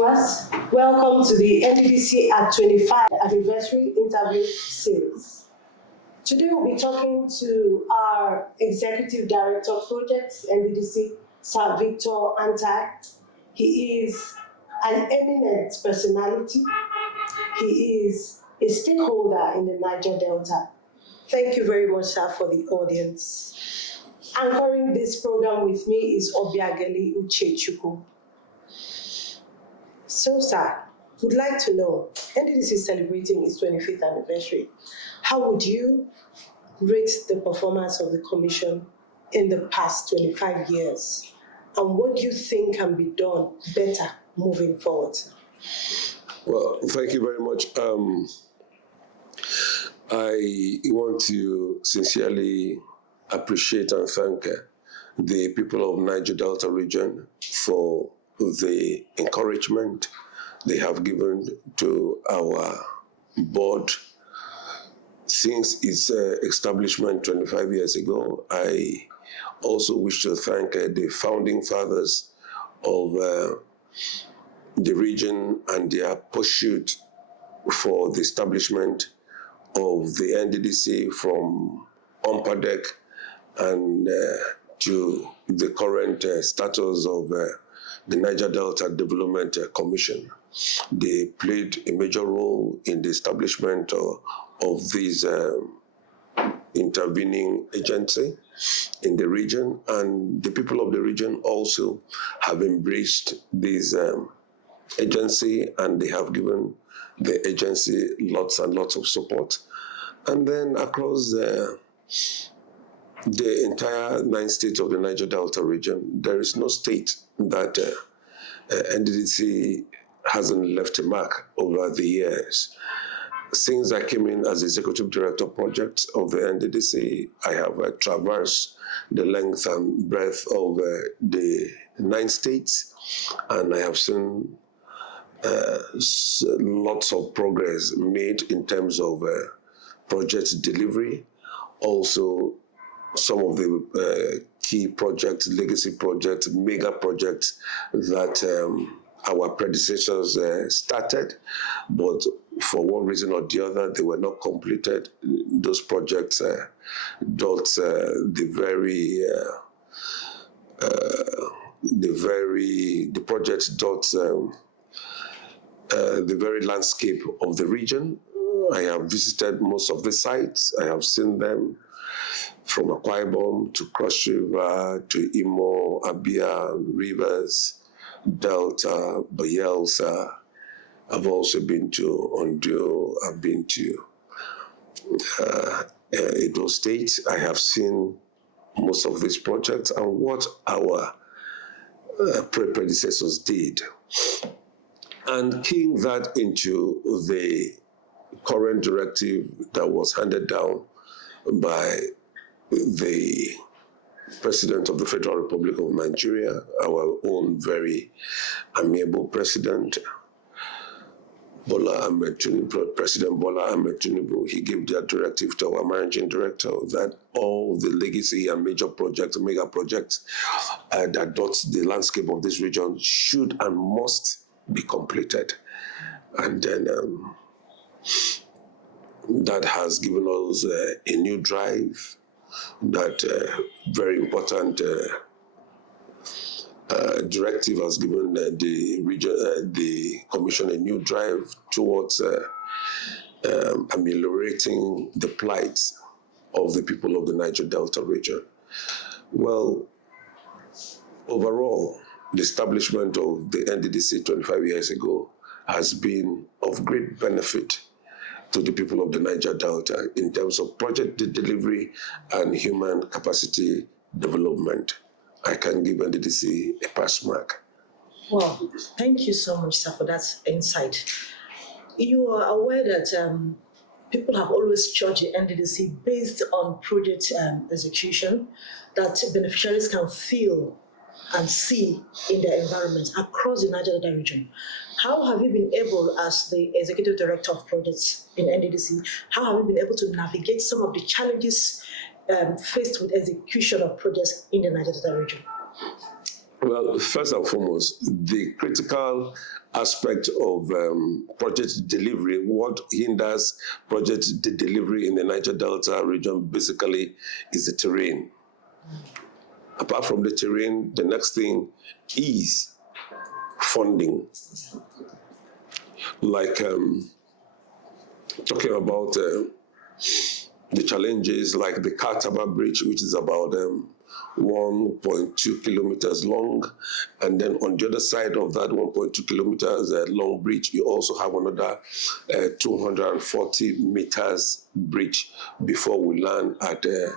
viewers. Welcome to the NDDC at 25 anniversary interview series. Today we'll be talking to our Executive Director of Projects, NDDC, Sir Victor Antai. He is an eminent personality. He is a stakeholder in the Niger Delta. Thank you very much, sir, for the audience. Anchoring this program with me is Obiageli Uchechukwu. So, sir, would like to know, NDDC is celebrating its 25th anniversary. How would you rate the performance of the Commission in the past 25 years? And what do you think can be done better moving forward? Well, thank you very much. I want to sincerely appreciate and thank the people of Niger Delta region for the encouragement they have given to our board since its establishment 25 years ago. I also wish to thank the founding fathers of the region and their pursuit for the establishment of the NDDC from upper deck and to the current status of the Niger Delta Development Commission. They played a major role in the establishment of this intervening agency in the region, and the people of the region also have embraced this agency, and they have given the agency lots and lots of support. And then across the entire 9 states of the Niger Delta region, there is no state that NDDC hasn't left a mark over the years. Since I came in as Executive Director of Projects of the NDDC, I have traversed the length and breadth of the 9 states, and I have seen lots of progress made in terms of project delivery. Also, some of the key projects, legacy projects, mega projects that our predecessors started, but for one reason or the other, they were not completed. Those projects the very landscape of the region. I have visited most of the sites. I have seen them from Akwa Ibom to Cross River to Imo, Abia, Rivers, Delta, Bayelsa. I've also been to Ondo. I've been to Edo State. I have seen most of these projects and what our predecessors did. And keying that into the current directive that was handed down by the President of the Federal Republic of Nigeria, our own very amiable President, President Bola Tinubu, he gave that directive to our managing director that all the legacy and major projects, mega projects that dots the landscape of this region should and must be completed. And then that has given us a new drive, that very important directive has given the region, the Commission a new drive towards ameliorating the plight of the people of the Niger Delta region. Well, overall, the establishment of the NDDC 25 years ago has been of great benefit to the people of the Niger Delta in terms of project delivery and human capacity development. I can give NDDC a pass mark. Well, thank you so much, sir, for that insight. You are aware that people have always judged the NDDC based on project execution that beneficiaries can feel and see in their environment across the Niger Delta region. How have you been able, as the Executive Director of Projects in NDDC, how have you been able to navigate some of the challenges faced with execution of projects in the Niger Delta region? Well, first and foremost, the critical aspect of project delivery, what hinders project delivery in the Niger Delta region basically is the terrain. Apart from the terrain, the next thing is funding. Like talking about the challenges like the Kataba Bridge, which is about 1.2 kilometers long. And then on the other side of that 1.2 kilometers long bridge, you also have another 240 meters bridge before we land at the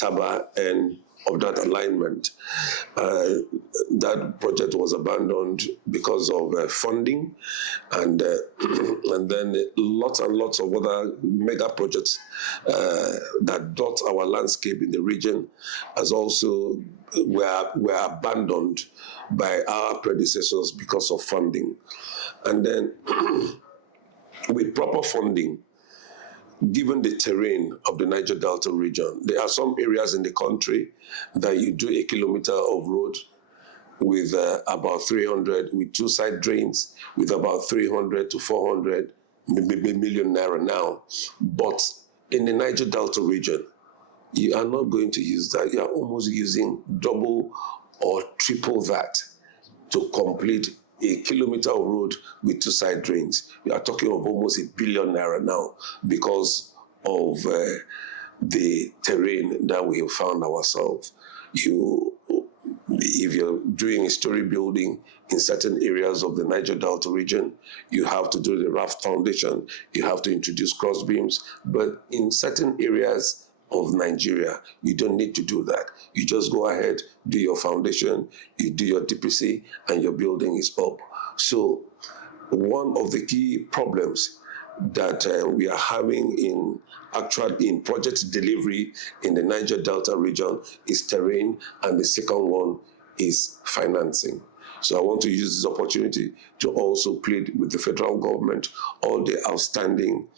Taba end of that alignment. That project was abandoned because of funding, and then lots and lots of other mega projects that dot our landscape in the region as also were abandoned by our predecessors because of funding. And then with proper funding, given the terrain of the Niger Delta region, there are some areas in the country that you do a kilometer of road with about 300, with two side drains, with about 300 to 400 million naira now. But in the Niger Delta region, you are not going to use that. You are almost using double or triple that to complete a kilometer of road with two side drains. We are talking of almost R1 billion now because of the terrain that we have found ourselves. If you're doing a story building in certain areas of the Niger Delta region, you have to do the raft foundation, you have to introduce cross beams, but in certain areas of Nigeria, you don't need to do that. You just go ahead, do your foundation, you do your DPC, and your building is up. So one of the key problems that we are having in project delivery in the Niger Delta region is terrain, and the second one is financing. So I want to use this opportunity to also plead with the federal government, all the outstanding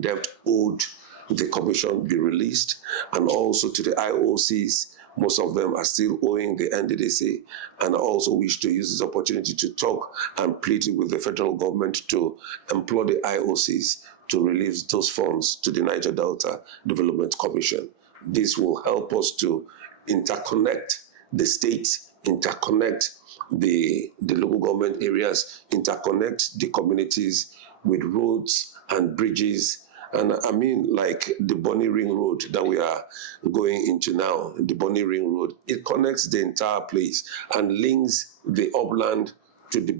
debt owed the commission be released, and also to the IOCs. Most of them are still owing the NDDC, and I also wish to use this opportunity to talk and plead with the federal government to employ the IOCs to release those funds to the Niger Delta Development Commission. This will help us to interconnect the states, interconnect the local government areas, interconnect the communities with roads and bridges. And I mean, like the Bonny Ring Road that we are going into now, the Bonny Ring Road, it connects the entire place and links the upland to the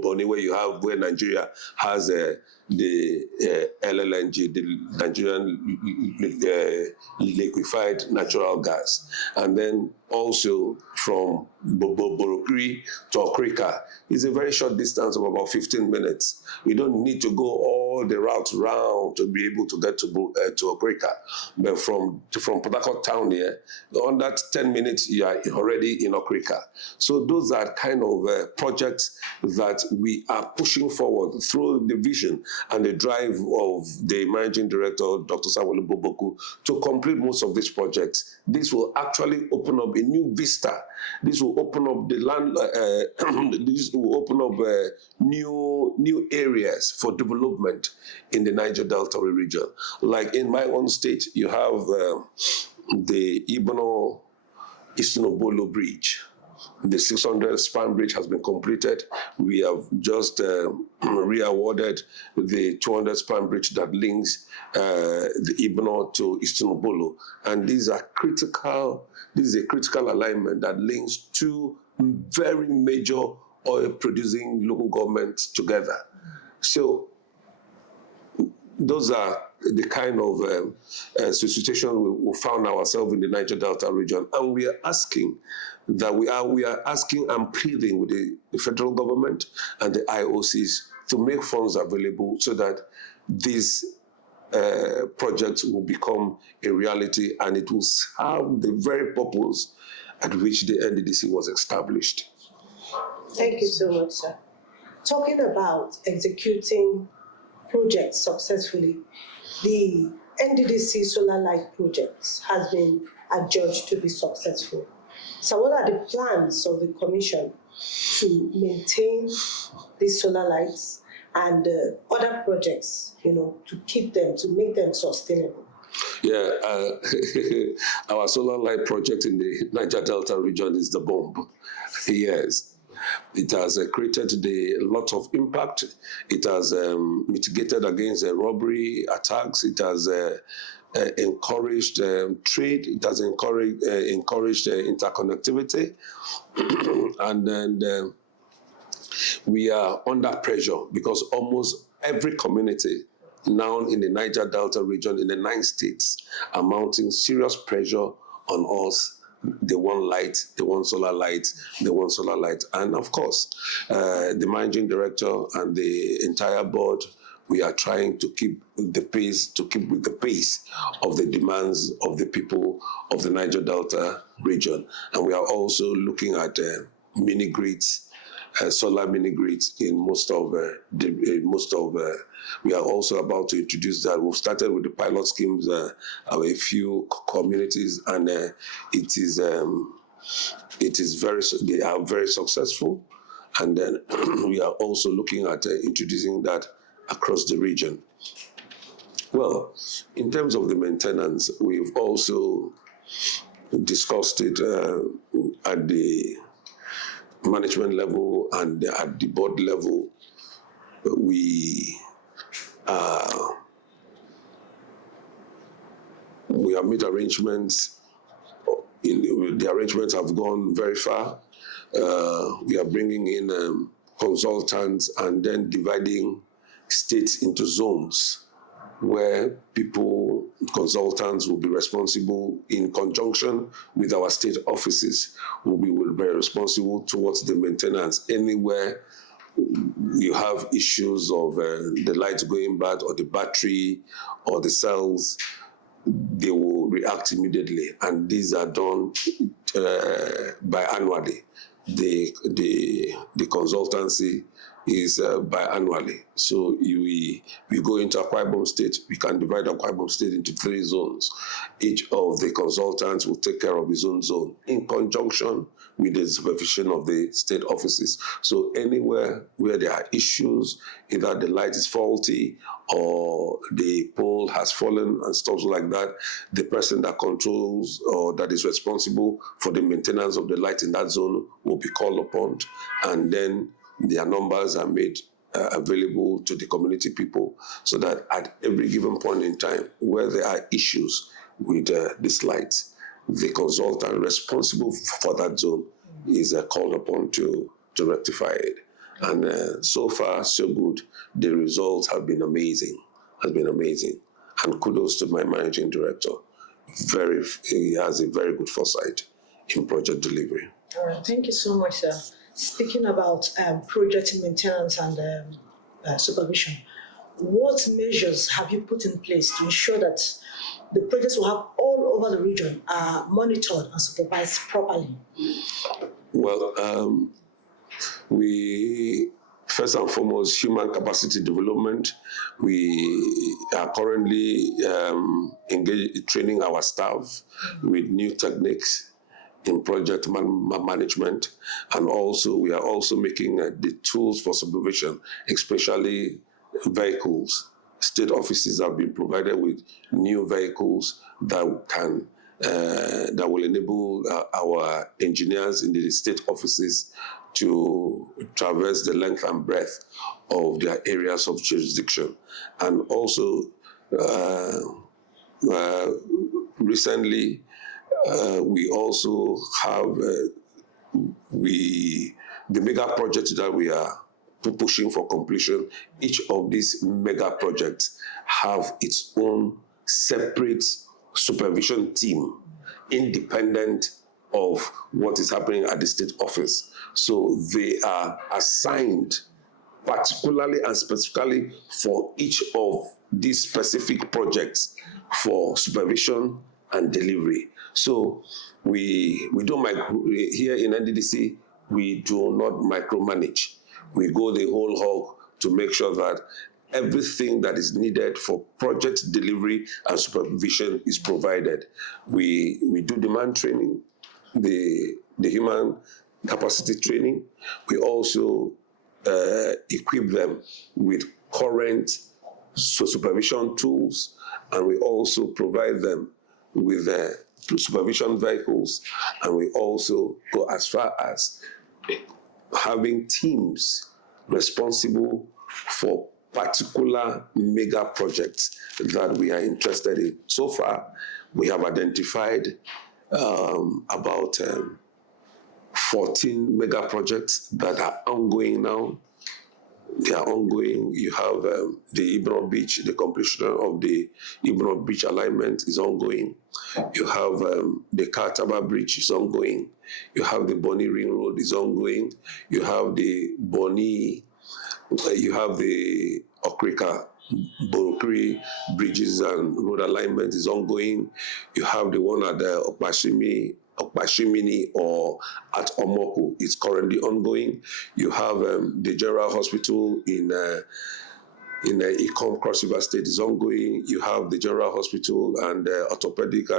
Bonny, where Nigeria has the LLNG, the Nigerian liquefied natural gas, and then also from Borokri to Okrika is a very short distance of about 15 minutes. You don't need to go all the route round to be able to get to Okrika. But from Port Harcourt town here, on that 10 minutes, you are already in Okrika. So those are kind of projects that we are pushing forward through the vision and the drive of the managing director, Dr. Samuel Boboku, to complete most of these projects. This will actually open up a new vista. This will open up the land. This will open up new areas for development in the Niger Delta region. Like in my own state, you have the Ibono Istinobolo Bridge. The 600-span bridge has been completed. We have just re-awarded the 200-span bridge that links the Ibono to Istinobolo. And these are critical. This is a critical alignment that links two very major oil-producing local governments together. So those are the kind of situation we found ourselves in the Niger Delta region, and we are asking and pleading with the federal government and the IOCs to make funds available so that these projects will become a reality, and it will serve the very purpose at which the NDDC was established. Thank you so much, sir. Talking about executing projects successfully, the NDDC Solar Light project has been adjudged to be successful. So what are the plans of the commission to maintain these solar lights and other projects, to keep them, to make them sustainable? Yeah, our solar light project in the Niger Delta region is the bomb. Yes, it has created a lot of impact. It has mitigated against robbery attacks. It has encouraged trade. It has encouraged interconnectivity, and then we are under pressure because almost every community now in the Niger Delta region in the 9 states are mounting serious pressure on us. They want light, they want solar light, they want solar light. And of course, the managing director and the entire board, we are trying to keep the pace, to keep with the pace of the demands of the people of the Niger Delta region. And we are also looking at mini grids, solar mini grids in most of we are also about to introduce that. We've started with the pilot schemes of a few communities, and it is they are very successful. And then we are also looking at introducing that across the region. Well, in terms of the maintenance, we've also discussed it at the management level and at the board level. We have made arrangements. The arrangements have gone very far. We are bringing in consultants and then dividing states into zones where consultants will be responsible in conjunction with our state offices. We will be responsible towards the maintenance. Anywhere you have issues of the lights going bad or the battery or the cells, they will react immediately. And these are done biannually. The consultancy is biannually. So we go into Akwa Ibom State. We can divide Akwa Ibom State into 3 zones. Each of the consultants will take care of his own zone in conjunction with the supervision of the state offices. So anywhere where there are issues, either the light is faulty or the pole has fallen and stuff like that, the person that controls or that is responsible for the maintenance of the light in that zone will be called upon, and then their numbers are made available to the community people, so that at every given point in time where there are issues with this light, the consultant responsible for that zone is called upon to rectify it. And so far, so good. The results have been amazing, And kudos to my managing director. He has a very good foresight in project delivery. All right, thank you so much, sir. Speaking about project maintenance and supervision, what measures have you put in place to ensure that the projects we have all over the region are monitored and supervised properly? Well, we first and foremost, human capacity development. We are currently training our staff with new techniques in project management, and also we are also making the tools for supervision, especially vehicles. State offices have been provided with new vehicles that will enable our engineers in the state offices to traverse the length and breadth of their areas of jurisdiction. And also, recently, we also have the mega projects that we are pushing for completion. Each of these mega projects have its own separate supervision team, independent of what is happening at the state office. So they are assigned particularly and specifically for each of these specific projects for supervision and delivery. So we don't here in NDDC, we do not micromanage. We go the whole hog to make sure that everything that is needed for project delivery and supervision is provided. We do demand training. The the human capacity training. We also equip them with current supervision tools, and we also provide them with supervision vehicles, and we also go as far as having teams responsible for particular mega projects that we are interested in. So far, we have identified about 14 mega projects that are ongoing now. They are ongoing. You have the Ibro Beach, the completion of the Ibro Beach alignment is ongoing. You have the Kataba Bridge is ongoing. You have the Bonny Ring Road is ongoing. You have the Bonny, you have the Okrika, Borokri bridges and road alignment is ongoing. You have the one at the Okpashimini or at Omoko is currently ongoing. You have the General Hospital in Ikom Cross River State is ongoing. You have the General Hospital and orthopedic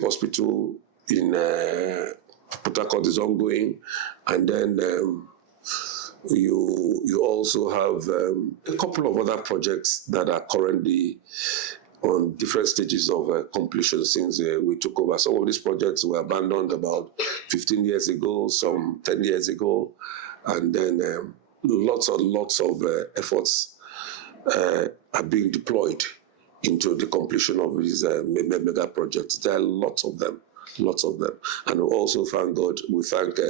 hospital in Port Harcourt is ongoing, and then you also have a couple of other projects that are currently on different stages of completion since we took over. Some of these projects were abandoned about 15 years ago, some 10 years ago, and then lots of efforts are being deployed into the completion of these mega projects. There are lots of them. And we also thank God, we thank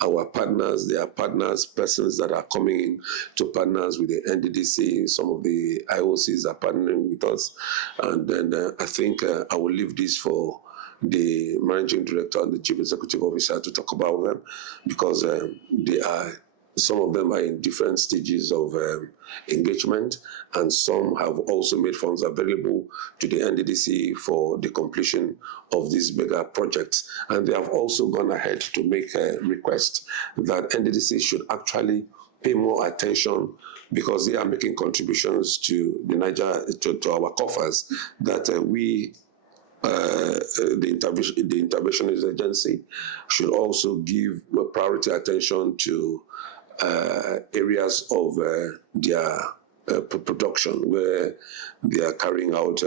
our partners. There are partners, persons that are coming in to partners with the NDDC. Some of the IOCs are partnering with us. And then I think I will leave this for the managing director and the chief executive officer to talk about them, because some of them are in different stages of engagement, and some have also made funds available to the NDDC for the completion of these mega projects. And they have also gone ahead to make a request that NDDC should actually pay more attention, because they are making contributions to the Niger, to our coffers, that the interventionist agency should also give priority attention to areas of their production where they are carrying out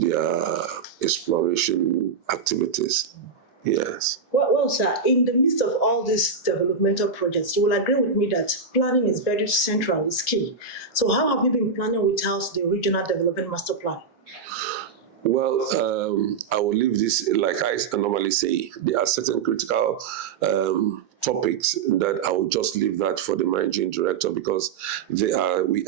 their exploration activities. Yes. Well, sir, in the midst of all these developmental projects, you will agree with me that planning is very central, is key. So how have you been planning without the Regional Development Master Plan? Well, I will leave this, like I normally say, there are certain critical topics that I will just leave that for the managing director, because we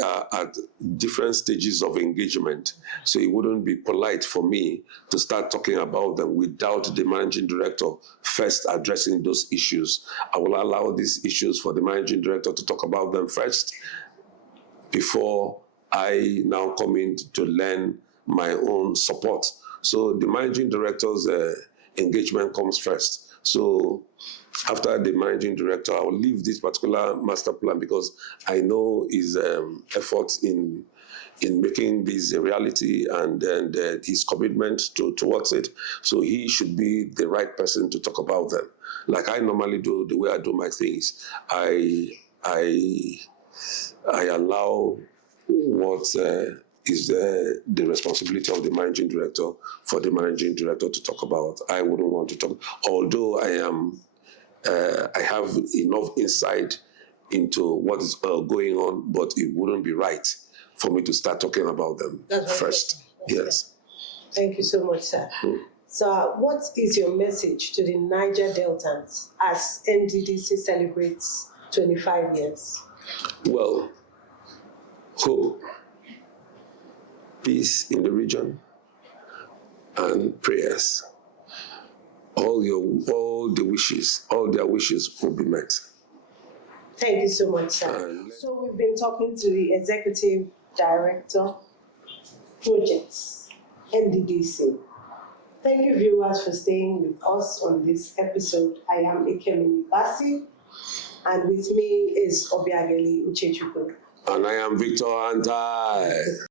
are at different stages of engagement. So it wouldn't be polite for me to start talking about them without the managing director first addressing those issues. I will allow these issues for the managing director to talk about them first before I now come in to learn my own support. So the managing director's engagement comes first. So after the managing director, I will leave this particular master plan, because I know his efforts in making this a reality, and then his commitment towards it. So he should be the right person to talk about them. Like I normally do, the way I do my things, I allow what is the responsibility of the managing director for the managing director to talk about. I wouldn't want to talk, although I have enough insight into what is going on, but it wouldn't be right for me to start talking about them first. Yes. Thank you so much, sir. So what is your message to the Niger Deltans as NDDC celebrates 25 years? Well, hope, peace in the region, and prayers. All their wishes will be met. Thank you so much, sir. So we've been talking to the Executive Director, Projects, NDDC. Thank you, viewers, for staying with us on this episode. I am Ikemini Basi, and with me is Obiageli Uchechukwu. And I am Victor Antai.